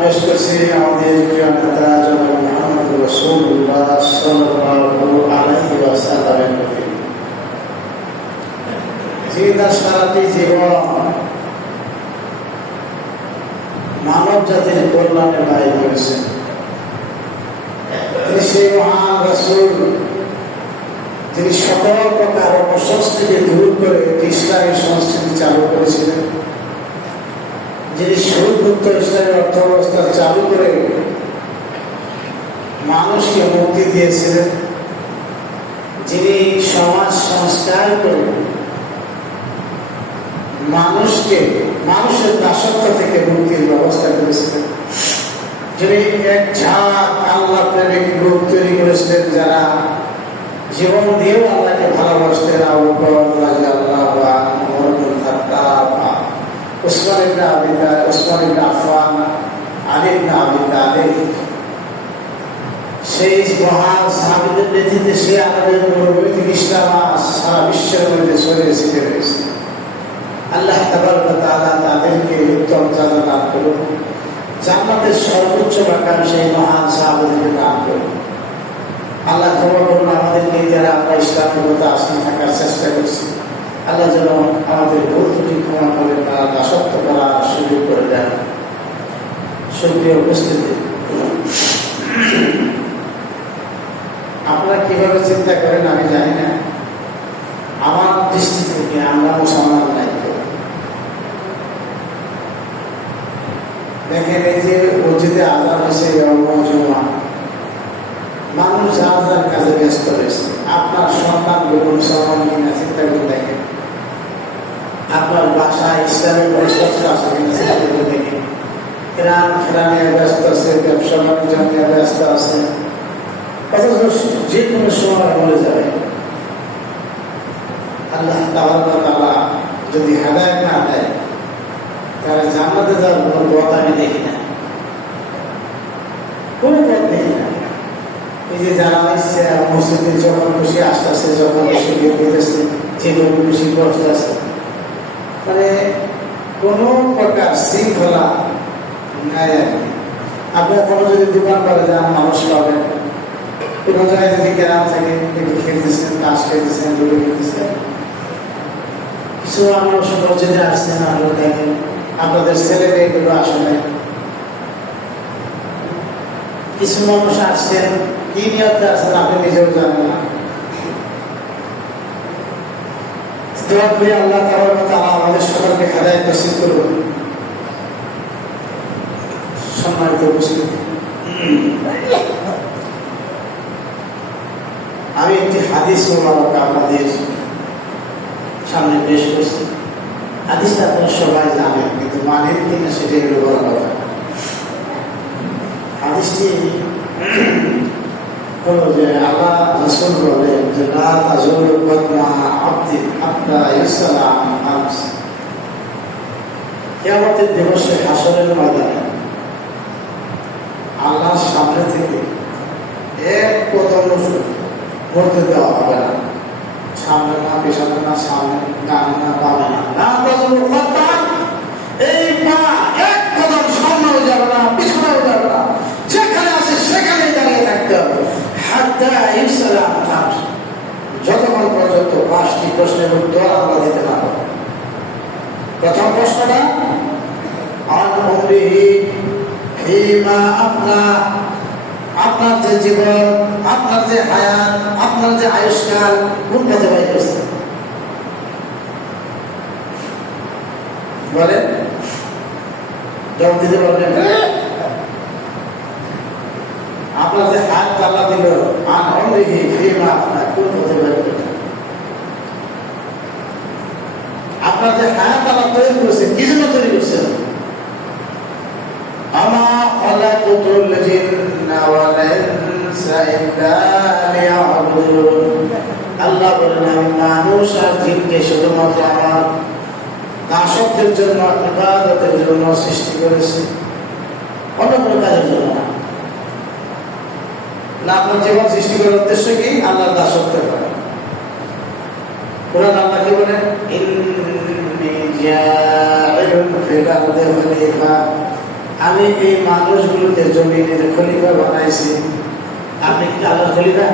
পেশ করছি আমাদের প্রিয় নেতা জনাব মুহাম্মদ রাসূলুল্লাহ সাল্লাল্লাহু আলাইহি ওয়াসাল্লামের প্রতি, যিনি তার সারাটি জীবন মানব জাতির কল্যাণে ব্যয় করেছেন। তিনি সেই মহান রাসূল, তিনি সকল প্রকার অপসংস্কৃতি দূর করে ইসলামের সংস্কৃতি চালু করেছিলেন, যিনি সুদমুক্ত ইসলামের অর্থ ব্যবস্থা চালু করে মানুষকে মুক্তি দিয়েছিলেন, যিনি সমাজ সংস্কার করে মানুষের দাসত্ব থেকে মুক্তির ব্যবস্থা করেছিলেন, যিনি এক ঝাঁক আল্লাহ প্রেমিক লোক তৈরি করেছিলেন যারা জীবন দিয়েও আল্লাহকে ভালোবাসতেন। আবু বকর রাদিয়াল্লাহু আনহু, ওমর ইবনে খাত্তাব, উসমান ইবনে আফফান, আলী ইবনে আবি তালিব, সেই মহান সাহাবীদের নেতৃত্বে সে আমাদের নৈতিক ইসলাম সারা বিশ্বের মধ্যে ছড়িয়ে ছিটিয়ে রয়েছে। আল্লাহ তাবারক ওয়া তাআলা তাদেরকে উত্তম জান্নাত দান করুন, জান্নাতের সর্বোচ্চ মাকাম সেই মহান সাহাবীদেরকে দান করুন। আল্লাহ ক্ষমা করুন আমাদেরকে যারা আমরা ইসলামের মধ্যে আসতে থাকার চেষ্টা করছি। আল্লাহ যেন আমাদের ভুল ত্রুটি ক্ষমা করে তারা দাসত্ব করার সুযোগ করে দেন। সুপ্রিয় উপস্থিতি, আপনারা কিভাবে চিন্তা করেন আমি জানি না। আমার দৃষ্টি থেকে আমরা মুসলমান নাই। দেখেন, এই যে মসজিদে আজান হয়েছে, মানুষ যার যার কাজে ব্যস্ত রয়েছে। আপনার সন্তানগুলো মুসলমান কিনা চিন্তা করে দেখেন, আপনার বাসায় ইসলামের পরিচর্চা আছে কিনা চিন্তা করে দেখেন। খেলা নিয়ে ব্যস্ত আছে, ব্যবসা বাণিজ্য নিয়ে ব্যস্ত আছে, অথচ যে কোনো সময় মরে যাবে। আল্লাহ তাআলা যদি হেদায়েত না দেয় তাহলে জান্নাতে যাওয়ার কোনো পথ আমি দেখি না, কোনো পথ দেখি না। এই যে যারা ইচ্ছে মসজিদে যখন খুশি আসতেছে, যখন খুশি বিয়ে দিতেছে, যেভাবে খুশি বসতেছে, মানে কোনো প্রকার শৃঙ্খলা নাই আর কি। আপনার কোনো যদি দোকান করে যান মানুষ পাবেন, কোনো জায়গায় যদি গ্রাম থেকে খেলতেছেন, তাস খেলতেছেন, লুডো খেলতেছেন, কিছু মানুষ মসজিদে আসছেন, আপনারা দেখেন আপনাদের ছেলে মেয়েগুলো আসলে কিছু মানুষ আসছেন কি নিয়তে আসছেন আপনি নিজেও জানেন না। দোয়া করি আল্লাহ তাআলা আমাদের সকলকে হেদায়েত নসিব করুন। সম্মানিত উপস্থিতি, আমি একটি হাদিস মোবারক আপনাদের সামনে পেশ করছি। হাদিসটা আপনারা সবাই জানেন, কিন্তু মানেন কিনা সেটাই হলো বড় কথা। হাদিসটি হলো যে আল্লাহ রাসূল বলেন যে লা তাযুলু কদমা আবদিন হাত্তা ইয়াসআলা আন খামস। কিয়ামতের দিবসে হাসরের ময়দানে আল্লাহর সামনে থেকে এক কদম করতে দেওয়া হবে না, সামনে না, পেছনে না, সামনে ডানে না, বামে না, লা তাযুলু কদমা, এই পা এক কদম সামনেও যাবে না, পিছনেও যাবে না, যেখানে আছে সেখানেই দাঁড়িয়ে থাকতে হবে। হাত্তা ইয়াসআলা আন খামস, যতক্ষণ পর্যন্ত 5টি প্রশ্নের উত্তর আমরা দিতে না পারব। প্রথম প্রশ্নটা আন উমরিহি ফীমা আফনা, আপনার যে জীবন, আপনার যে হায়াত, আপনার যে আয়ুষ্কাল কোন কাজে ব্যয় করছেন বলেন, জবাব দিতে পারবেন? আপনার যে হায়াত আল্লাহ দিল, আন উমরিহি ফীমা আফনা, কোন কাজে ব্যয় করছেন? আপনার যে হায়াত আল্লাহ তৈরি করেছেন, কি জন্য তৈরি করছেন? আমা খালাকুতুল জিন্না ওয়াল ইনসা ইল্লা লিয়াবুদুন। আল্লাহ বলেন আমি মানুষ আর জিনকে শুধুমাত্র আমার দাসত্বের জন্য, ইবাদতের জন্য সৃষ্টি করেছি, অন্য কোনো কাজের জন্য না। আপনার জীবন সৃষ্টি করার উদ্দেশ্য কি? আল্লাহর দাসত্ব করা। কোরআন আল্লাহ কি বলেন? ইন্নী জাইলুন ফিল আরদি খলিফা, আমি এই মানুষগুলোকে জমিনের খলিফা বানাইছি। আপনি কি আল্লাহর খলিফা?